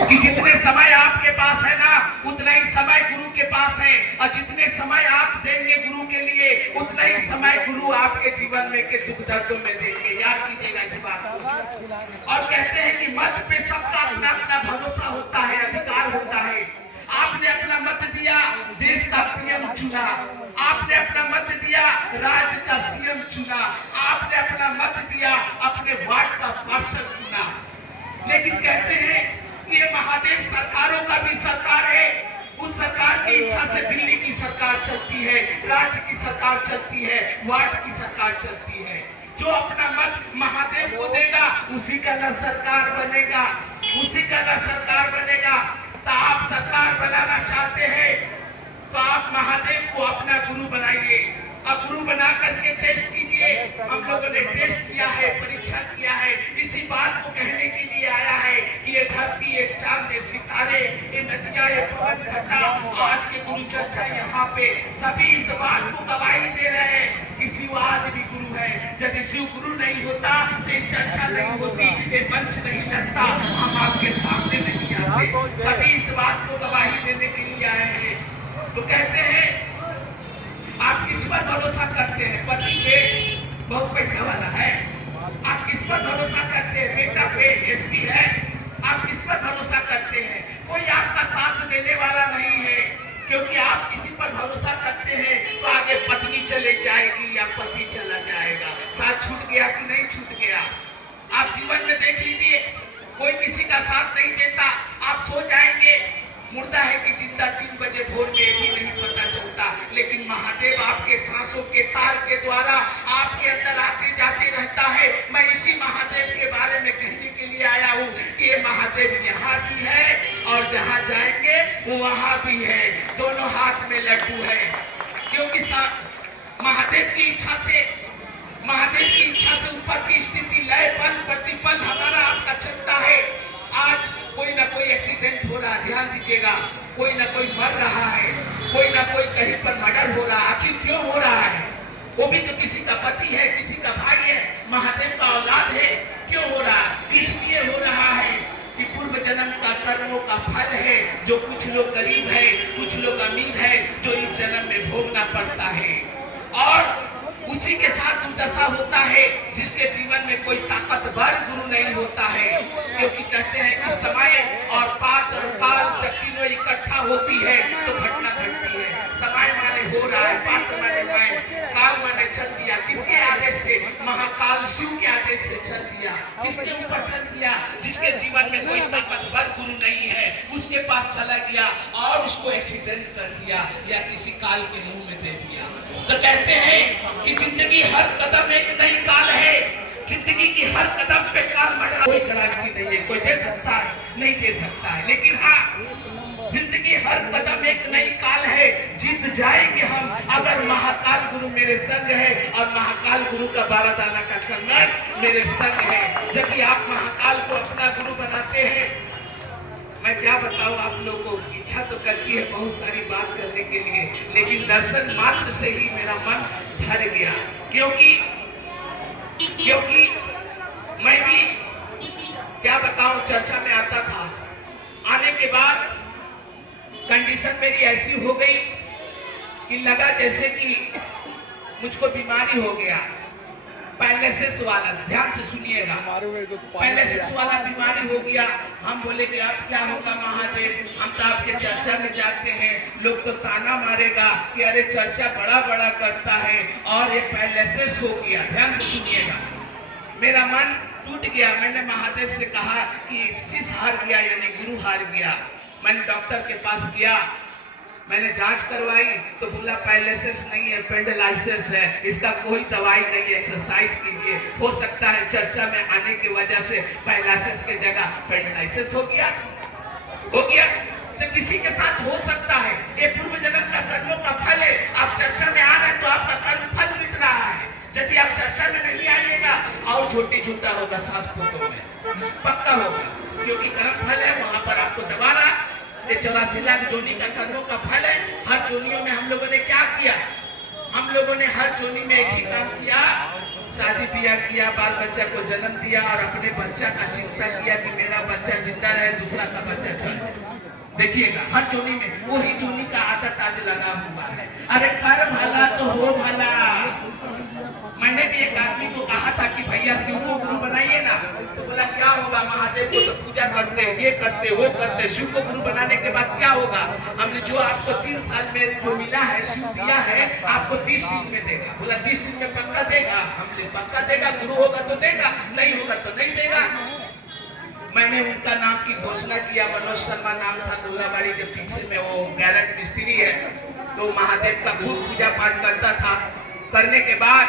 कि जितने समय आपके पास है ना, उतना ही समय गुरु के पास है, और जितने समय आप देंगे गुरु के लिए, उतना ही समय गुरु आपके जीवन में के दुख दर्दों में देंगे। याद कीजिएगा इस बात को। और कहते हैं कि मत पे सबका अपना अपना भरोसा होता है, अधिकार होता है। आपने अपना मत दिया, देश का पीएम चुना, आपने अपना मत दिया, राज्य का सीएम चुना, आपने अपना मत दिया, अपने वार्ड का पार्षद चुना। लेकिन कहते हैं कि ये महादेव सरकारों का भी सरकार है। उस सरकार की इच्छा से दिल्ली की सरकार चलती है, राज्य की सरकार चलती है, वार्ड की सरकार चलती है। जो अपना मत महादेव को देगा, उसी का न सरकार बनेगा, उसी का न सरकार बनेगा। तो आप सरकार बनाना चाहते हैं तो आप महादेव को अपना गुरु बनाइए, अब गुरु बना करके टेस्ट कीजिए। हम लोगों ने टेस्ट किया है, परीक्षा किया है, इसी बात को कहने के लिए आया है कि ये धरती, ये चांद, ये सितारे, ये नदियां, ये पवन घटा, आज के गुरु चर्चा यहाँ पे सभी इस बात को गवाही दे रहे हैं कि शिव आज भी गुरु है। यदि शिव गुरु नहीं होता तो ये चर्चा नहीं होती, ये मंच नहीं लगता, हम आपके सामने नहीं आते। सभी इस बात को गवाही देने के लिए आए हैं। तो कहते हैं आप किस पर भरोसा करते हैं? पति पे बहुत पैसा वाला है, आप किस पर भरोसा करते हैं? बेटा पे एसपी है, आप किस पर भरोसा करते हैं? कोई आपका साथ देने वाला नहीं है, क्योंकि आप किसी पर भरोसा करते हैं तो आगे पत्नी चले जाएगी या पति चला जाएगा, साथ छूट गया कि नहीं छूट गया। आप जीवन में देख लीजिए, कोई किसी का साथ नहीं देता, आप सो जाएंगे, मुर्दा है कि जिंदा 3 बजे भोर में भी नहीं पता चलता। लेकिन महादेव आपके सांसों के तार के द्वारा आपके अंदर आते जाते रहता है। मैं इसी महादेव के बारे में कहने के लिए आया हूँ कि ये महादेव यहाँ भी है और जहाँ जाएंगे वो वहाँ भी है, दोनों हाथ में लड्डू है। क्योंकि महादेव की इच्छा से, महादेव की इच्छा से ऊपर की स्थिति लय पल प्रतिपल हमारा आपका चलता है। आज कोई ना कोई एक्सीडेंट हो रहा है, ध्यान दीजिएगा, कोई ना कोई मर रहा है, कोई ना कोई कहीं पर मर्डर हो रहा है। आखिर क्यों हो रहा है? वो भी तो किसी का पति है, किसी का भाई है, महादेव का औलाद है। क्यों हो रहा है? इसलिए हो रहा है कि पूर्व जन्म का कर्मों का फल है, जो कुछ लोग गरीब है, कुछ लोग अमीर है, जो इस जन्म में भोगना पड़ता है। और उसी के साथ दुर्दशा होता है जिसके जीवन में कोई ताकतवर गुरु नहीं होता है। क्योंकि कहते हैं कि समय और पांच और काल जब तीनों इकट्ठा होती है तो घटना घटती है। समय माने हो रहा है, पात्र माने मैं, काल माने चल दिया। किसके आदेश से? महाकाल शिव के आदेश से चल दिया। किसके ऊपर चल दिया? जिसके जीवन में कोई ताकतवर गुरु नहीं है, उसके पास चला गया और उसको एक्सीडेंट कर दिया या किसी काल के मुंह में दे दिया। तो कहते हैं कि जिंदगी हर कदम एक नई काल है, जिंदगी की हर कदम पे काल मरना कोई गारंटी नहीं है, कोई दे सकता है नहीं दे सकता है। लेकिन हाँ, जिंदगी हर कदम एक नई काल है, जीत जाएंगे हम अगर महाकाल गुरु मेरे संग है और महाकाल गुरु का 12 दाना का कंगन मेरे संग है। जब आप महाकाल को अपना गुरु बनाते हैं, मैं क्या बताऊं आप लोगों को, इच्छा तो करती है बहुत सारी बात करने के लिए, लेकिन दर्शन मात्र से ही मेरा मन भर गया। क्योंकि मैं भी क्या बताऊं, चर्चा में आता था, आने के बाद कंडीशन मेरी ऐसी हो गई कि लगा जैसे कि मुझको बीमारी हो गया, पैरालिसिस वाला। ध्यान से सुनिएगा, पैरालिसिस वाला बीमारी हो गया। हम बोले कि अब क्या होगा महादेव, हम तो आपके चर्चा में जाते हैं, लोग तो ताना मारेगा कि अरे चर्चा बड़ा बड़ा करता है और ये पैरालिसिस हो गया। ध्यान से सुनिएगा, मेरा मन टूट गया। मैंने महादेव से कहा कि शिष्य हार गया यानी गुरु हार गया। मैंने डॉक्टर के पास गया, मैंने जांच करवाई तो बोला पैरालिसिस नहीं है, पेंडलाइसिस है, इसका कोई दवाई नहीं है, एक्सरसाइज कीजिए। हो सकता है चर्चा में आने की वजह से पैरालिसिस के जगह पेंडलाइसिस हो गया। तो किसी के साथ हो सकता है, ये पूर्व जन्म का कर्मों का फल है। आप चर्चा में आ रहे हैं तो आपका कर्म फल मिट रहा है। यदि आप चर्चा में नहीं आइएगा और छोटी छोटा होगा, सांस फोटो में पक्का होगा, क्योंकि कर्म फल है, वहां पर आपको दबा रहा। ये 84 लाख जोनी का कर्मों का फल है। हर जोनियों में हम लोगों ने क्या किया? हम लोगों ने हर जोनी में एक ही काम किया, शादी ब्याह किया, बाल बच्चा को जन्म दिया और अपने बच्चा का चिंता किया कि मेरा बच्चा बच्चा जिंदा रहे, दूसरा का बच्चा चल जाए। देखिएगा हर जोनी में वही जोनी का आदत आज लगा हुआ है। अरे कर भला तो हो भला। मैंने भी एक आदमी को कहा था कि भैया शिव को गुरु बनाइए ना, तो बोला क्या होगा, महादेव को तो पूजा करते, ये करते, वो करते, शिव को गुरु बनाने के बाद क्या होगा? हमने जो आपको 3 साल में जो मिला है, शिव दिया है, आपको 30 दिन में देगा। बोला 30 दिन में पक्का देगा? हमने पक्का देगा, गुरु होगा तो देगा, नहीं होगा तो नहीं देगा। मैंने उनका नाम की घोषणा किया, मनोज शर्मा नाम था, दुल्लाबाड़ी के पीछे में वो गैरेज मिस्त्री है, तो महादेव का खूब पूजा पाठ करता था। करने के बाद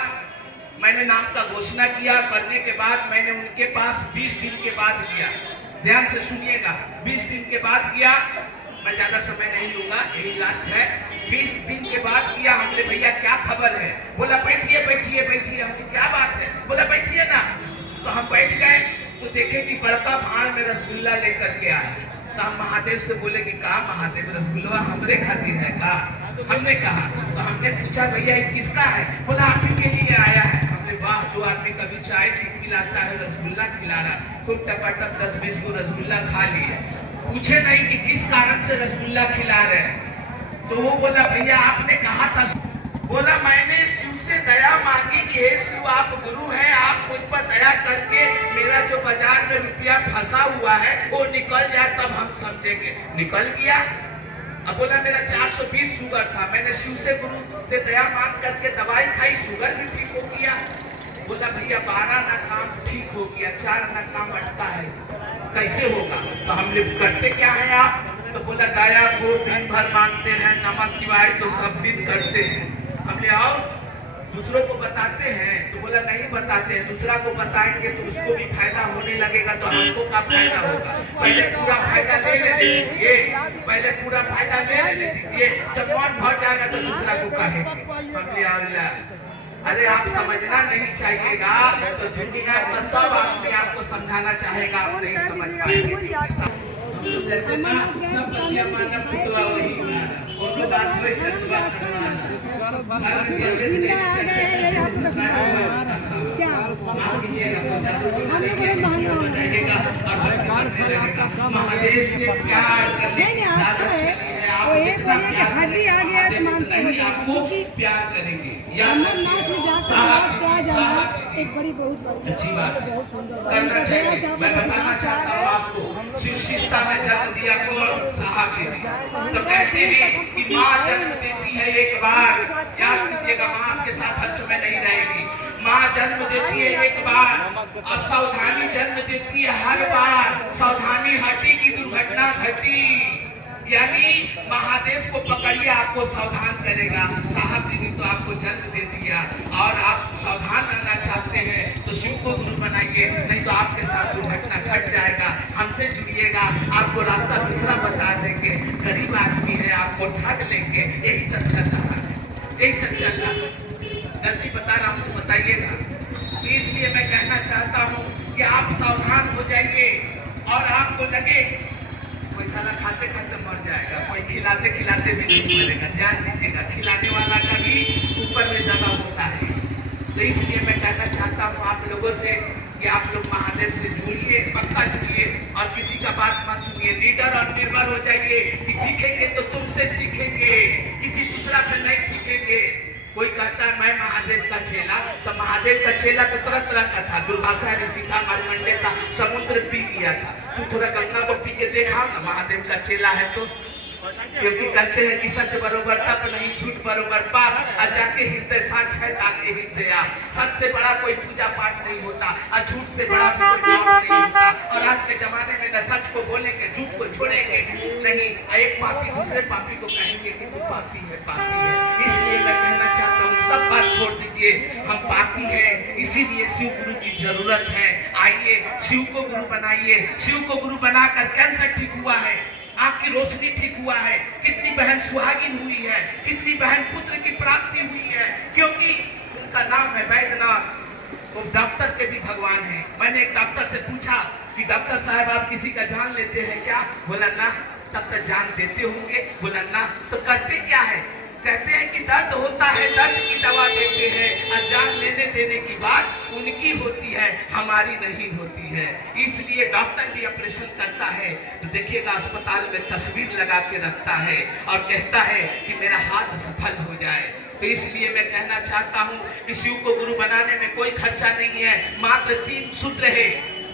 मैंने नाम का घोषणा किया, करने के बाद मैंने उनके पास 20 दिन के बाद गया। ध्यान से सुनिएगा, 20 दिन के बाद गया, मैं ज्यादा समय नहीं लूंगा, यही लास्ट है। 20 दिन के बाद किया, हमने भैया क्या खबर है? बोला बैठिए बैठिए बैठिए। हमने क्या बात है? बोला बैठिए ना। तो हम बैठ गए तो देखे कि बड़का भाड़ में रसगुल्ला लेकर के आए। तो हम महादेव से बोले कि कहा महादेव रसगुल्ला हमरे खातिर है का? हमने कहा, तो हमने पूछा भैया ये किसका है? बोला आप ही के लिए आया है। हमने वाह, जो आदमी कभी चाय नहीं पिलाता है रसगुल्ला खिला रहा। खूब टपाटप 10-20 को रसगुल्ला खा लिए, पूछे नहीं कि किस कारण से रसगुल्ला खिला रहे हैं। तो वो बोला भैया आपने कहा था। बोला मैंने शिव से दया मांगी कि हे शिव आप गुरु हैं, आप मुझ पर दया करके मेरा जो बाजार में रुपया फंसा हुआ है वो निकल जाए, तब हम समझेंगे। निकल गया। अब बोला मेरा 420 शुगर था, मैंने शिव से गुरु से दया मांग करके दवाई खाई, शुगर भी ठीक हो गया। बोला भैया 12 ना काम ठीक हो गया, 4 ना काम अटका है, कैसे होगा? तो हमने करते क्या है आप? तो बोला दया को दिन भर मांगते हैं, नमः शिवाय तो सब दिन करते हैं। हमने आओ दूसरों को बताते हैं, तो बोला नहीं बताते हैं, दूसरा को बताएंगे तो उसको भी फायदा होने लगेगा, तो हमको क्या फायदा होगा? पहले पूरा फायदा ले लीजिए, पहले पूरा फायदा ले लीजिए, जब मन भर जाएगा तो दूसरा को कहेंगे। हमने अरे आप समझना नहीं चाहिएगा, तो दुनिया का सब आदमी आपको समझाना चाहेगा, आप नहीं समझ पाएंगे। महादेव से प्यार आपको प्यार करेंगे, एक बड़ी बहुत बड़ी अच्छी बात करना चाहिए। मैं बताना चाहता हूँ आपको, शिष्टा में जन्म दिया कौन? साहब ने। तो कहते हैं कि माँ जन्म देती है एक बार, याद कीजिएगा माँ आपके साथ हर समय नहीं रहेगी। माँ जन्म देती है एक बार और सावधानी जन्म देती है हर बार। सावधानी हटी की दुर्घटना घटी, यानी महादेव को पकड़िए आपको सावधान करेगा। साहब जी तो आपको जन्म दे दिया और आप सावधान रहना चाहते हैं तो शिव को गुरु बनाइए, नहीं तो आपके साथ दुर्घटना घट जाएगा। हमसे जुड़िएगा, आपको रास्ता दूसरा बता देंगे। गरीब आदमी है, आपको ठग लेंगे। यही सब चल रहा है, यही सब चल रहा है। गलती बता रहा हूँ तो बताइएगा। तो इसलिए मैं कहना चाहता हूँ कि आप सावधान हो जाइए और आपको लगे कोई साला खाते खाते मर जाएगा, कोई खिलाते खिलाते भी नहीं मरेगा। ध्यान दीजिएगा, खिलाने वाला का भी ऊपर में जगह होता है। तो इसलिए मैं कहना चाहता हूँ आप लोगों से कि आप लोग महादेव से जुड़िए, पक्का जुड़िए और किसी का बात मत सुनिए। लीडर और निर्भर हो जाइए कि सीखेंगे तो तुमसे सीखेंगे, किसी दूसरा से नहीं सीखेंगे। कोई कहता है मैं महादेव का चेला, तो महादेव का चेला तो तरह तरह का था। दुर्वासा ऋषि था, मार्कंडेय था, समुद्र पी लिया था। तू थोड़ा गंगा को पी के देखा ना, महादेव का चेला है तो। क्योंकि कहते हैं कि सच बरोबर तप नहीं, झूठ बरोबर पाप, और जाके हृदय साच है ताके हृदय। सच से बड़ा कोई पूजा पाठ नहीं होता और झूठ से बड़ा कोई पाप नहीं होता। और आज के जमाने में न सच को बोलेंगे, झूठ को छोड़ेंगे नहीं। एक पापी दूसरे पापी को कहेंगे कि तू पापी है, पापी है। इसलिए मैं कहना चाहता हूँ सब बात छोड़ दीजिए, हम पापी हैं, इसीलिए शिव गुरु की जरूरत है। आइए शिव को गुरु बनाइए। शिव को गुरु बनाकर कैंसर ठीक हुआ है, आपकी रोशनी ठीक हुआ है, कितनी बहन सुहागिन हुई है, कितनी बहन पुत्र की प्राप्ति हुई है, क्योंकि उनका नाम है वैद्यनाथ। वो डॉक्टर के भी भगवान है। मैंने एक डॉक्टर से पूछा कि डॉक्टर साहब आप किसी का जान लेते हैं क्या? बोला ना। तब तक जान देते होंगे? बोला ना। तो करते क्या है? कहते हैं कि दर्द होता है, दर्द की दवा देते हैं, और जान लेने देने की बात उनकी होती है, हमारी नहीं होती है। इसलिए डॉक्टर भी ऑपरेशन करता है तो देखिएगा अस्पताल में तस्वीर लगा के रखता है और कहता है कि मेरा हाथ सफल हो जाए। तो इसलिए मैं कहना चाहता हूँ कि शिव को गुरु बनाने में कोई खर्चा नहीं है, मात्र 3 सूत्र है,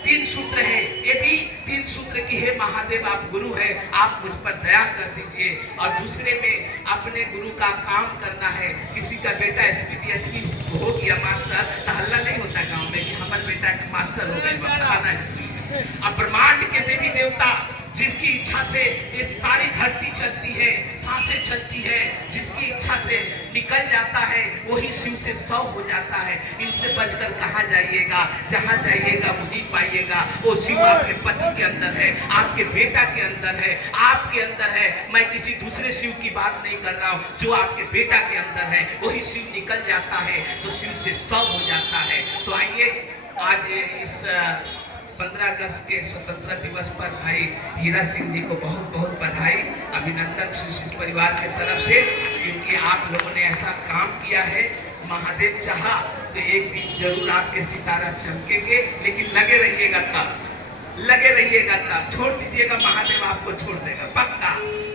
3 सूत्र है, ये भी 3 सूत्र की है। महादेव आप गुरु है, आप मुझ पर दया कर दीजिए। और दूसरे में अपने गुरु का काम करना है। किसी का बेटा एसपी हो गया मास्टर, तो हल्ला नहीं होता गांव में कि हमारे बेटा मास्टर हो गए फलाना स्कूल में। अब ब्रह्मांड के देवी देवता जिसकी इच्छा से ये सारी धरती चलती है, सांसें चलती है, जिसकी इच्छा से निकल जाता है वही शिव से 100 हो जाता है। इनसे बचकर कहाँ जाइएगा? जहाँ जाइएगा वही पाइएगा। वो शिव आपके पति के अंदर है, आपके बेटा के अंदर है, आपके अंदर है। मैं किसी दूसरे शिव की बात नहीं कर रहा हूँ, जो आपके बेटा के अंदर है वही शिव निकल जाता है तो शिव से 100 हो जाता है। तो आइए आज इस 15 अगस्त के स्वतंत्रता दिवस पर भाई हीरा सिंह जी को बहुत बहुत बधाई, अभिनंदन शिव परिवार की तरफ से, क्योंकि आप लोगों ने ऐसा काम किया है। महादेव चाहा तो एक दिन जरूर आपके सितारा चमकेंगे, लेकिन लगे रहिएगा तब, लगे रहिएगा तब, छोड़ दीजिएगा महादेव आपको छोड़ देगा पक्का,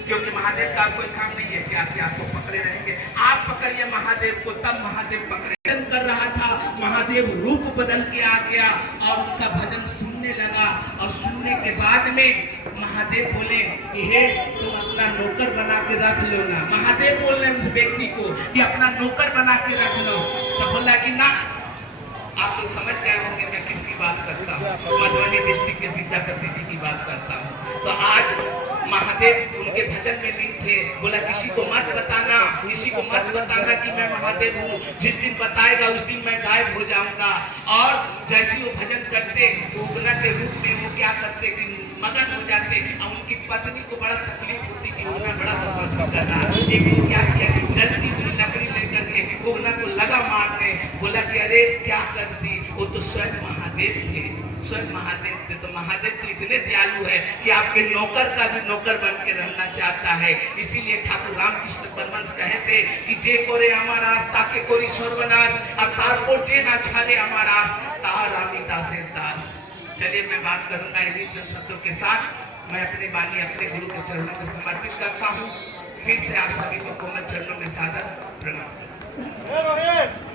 क्योंकि महादेव का कोई काम नहीं है कि आपको पकड़े रहेंगे। आप पकड़िए महादेव को, तब महादेव पकड़े। कर रहा था, महादेव रूप बदल के आ गया और उनका भजन सुनने लगा। और सुनने के बाद में महादेव बोले कि हे तुम अपना नौकर बना के रख लो ना। महादेव बोल रहे उस व्यक्ति को कि अपना नौकर बना के रख लो। तो बोला कि ना, आप लोग समझ गए होंगे मैं किसकी बात करता हूँ, मधुबनी डिस्ट्रिक्ट के विद्यापति जी की बात करता हूँ। तो आज महादेव उनके भजन में लीन थे। बोला किसी को मत बताना, किसी को मत बताना कि मैं महादेव हूँ, जिस दिन बताएगा उस दिन मैं गायब हो जाऊंगा। और जैसे वो भजन करते तो उगना के रूप में वो क्या करते कि मगन हो जाते। और उनकी पत्नी को बड़ा तकलीफ होती कि उगना बड़ा तपस्या कर रहा। एक दिन क्या किया कि जल्दी हुई लकड़ी लेकर के उगना को लगा मारने। बोला कि अरे क्या करती, वो तो स्वयं महादेव थे, स्वयं महादेव थे। तो महादेव तो इतने दयालु है कि आपके नौकर का भी नौकर बन के रहना चाहता है। इसीलिए ठाकुर रामकृष्ण परमहंस कहते कि जे कोरे हमारा ताके कोरी सर्वनाश, अब तारपोर जे ना छारे हमारा तार रामिता से दास। चलिए मैं बात करूंगा इन्हीं चंद शब्दों के साथ। मैं अपनी वाणी अपने गुरु के चरणों में समर्पित करता हूँ। फिर से आप सभी को कोमल चरणों में सादर प्रणाम।